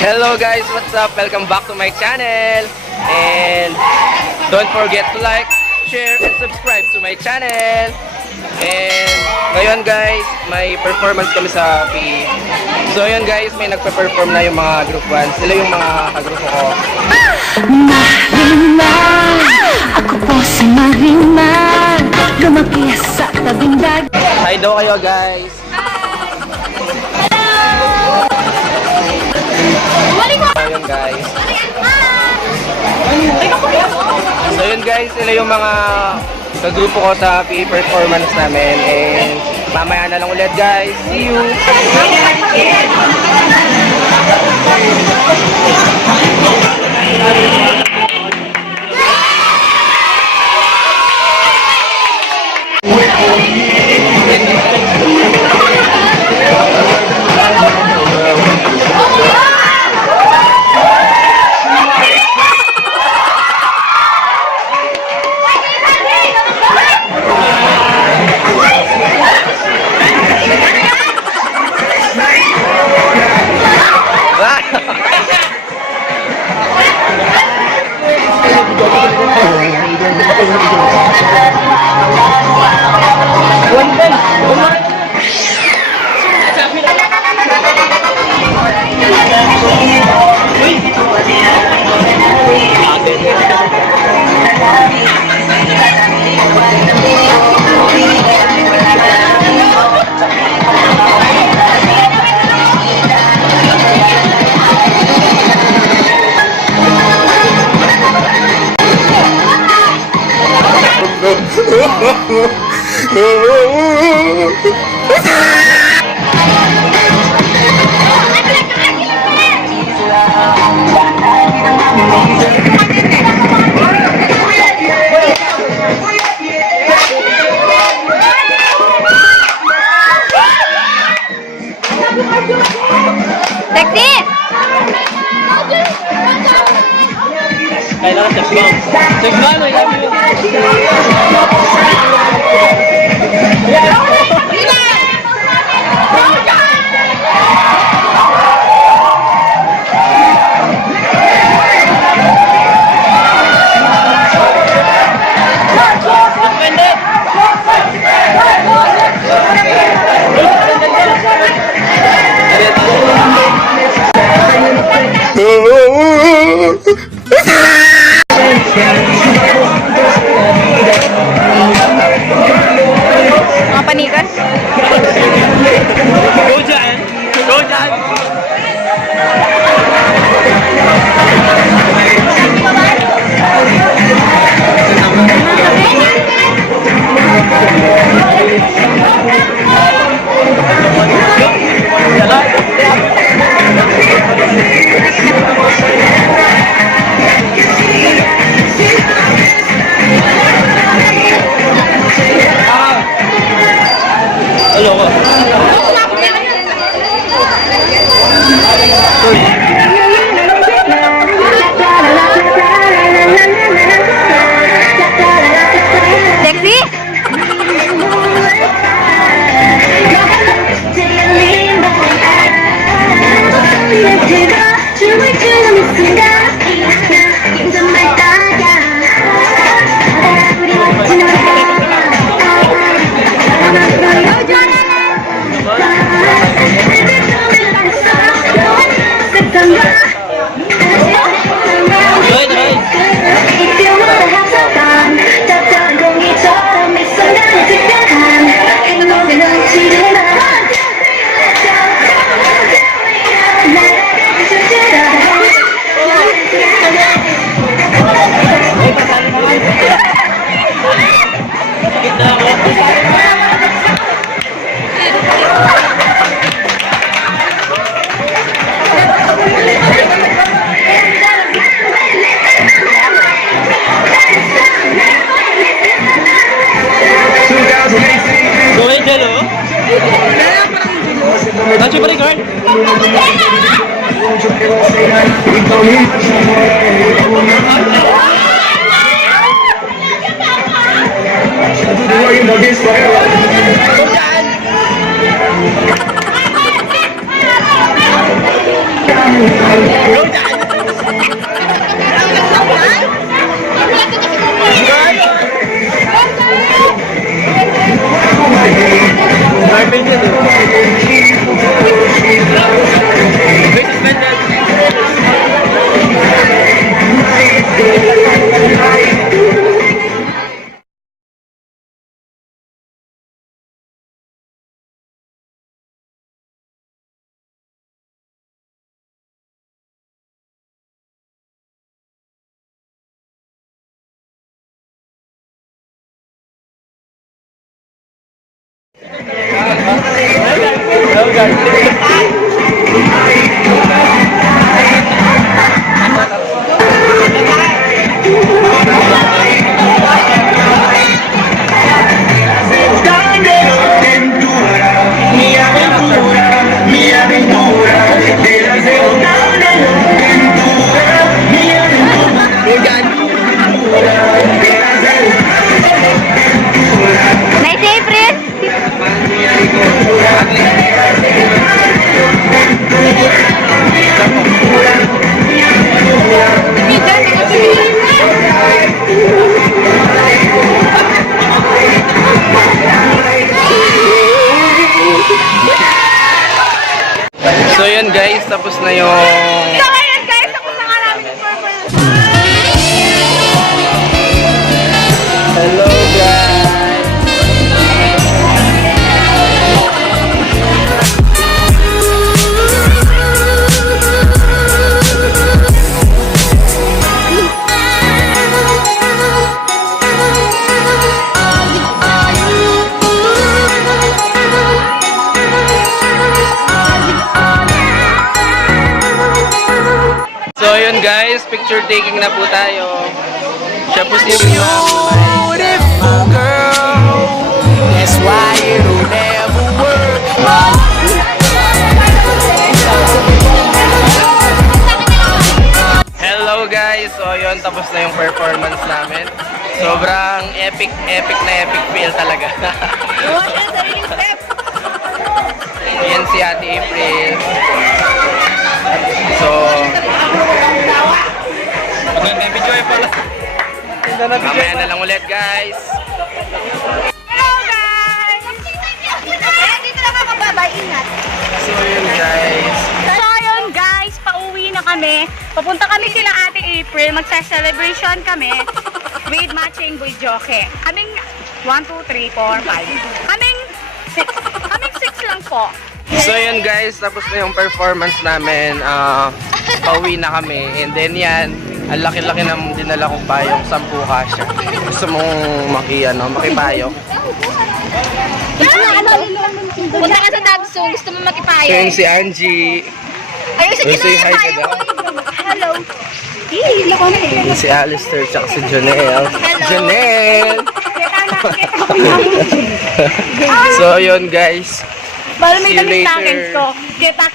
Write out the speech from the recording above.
Hello guys, what's up? Welcome back to my channel. And don't forget to like, share, and subscribe to my channel. And ngayon guys, may performance kami sa P.E. So yun guys, may nagpa-perform na yung mga group 1. Sila yung mga kagrupo ko. Marima, ako po si Marima, lumaki sa tabing dagat. Hi daw kayo guys. So yun guys. So yun guys, sila yung mga kagrupo ko sa P.E Performance namin. And mamaya na lang ulit guys. See you! Kailangan seksman. Seksman, I love you. Mga panikan? Go dyan! Go dyan! Hello ko. Sexy? Go ahead, hello. That's your bodyguard. Go dyan! Nice April! So yun guys, tapos na yung... So ngayon guys, tapos na nga namin yung purple. Hello guys! So yun guys, picture taking na po tayo. Siya po si Beautiful girl, that's why it'll never work. Hello guys! So yun, tapos na yung performance namin. Sobrang epic feel talaga. Yan si Ate April. So, mag-enjoy pala. Mamaya na lang ulit guys. Hello guys! Dito lang ako babay, ingat. So yun guys. So yun guys, pauwi na kami. Papunta kami sila Ate April, magsa-celebration kami with matching videoke. Kaming 1, 2, 3, 4, 5. Kaming 6 lang po. So yun guys, tapos na yung performance namin. Pauwi na kami. And then yan, ang laki-laki ng dinala kong payong, 10 kasya. Gusto mong makipayong? Punta ka sa Dabsong, gusto mo makipayo. Yun si Angie. Ayun, sige Say hi ka daw. Hello. Lako na eh. Yun si Alistair, tsaka si Jonelle. Jonelle! So yun guys. Balo may See you damit sa akin later. ko. Get back.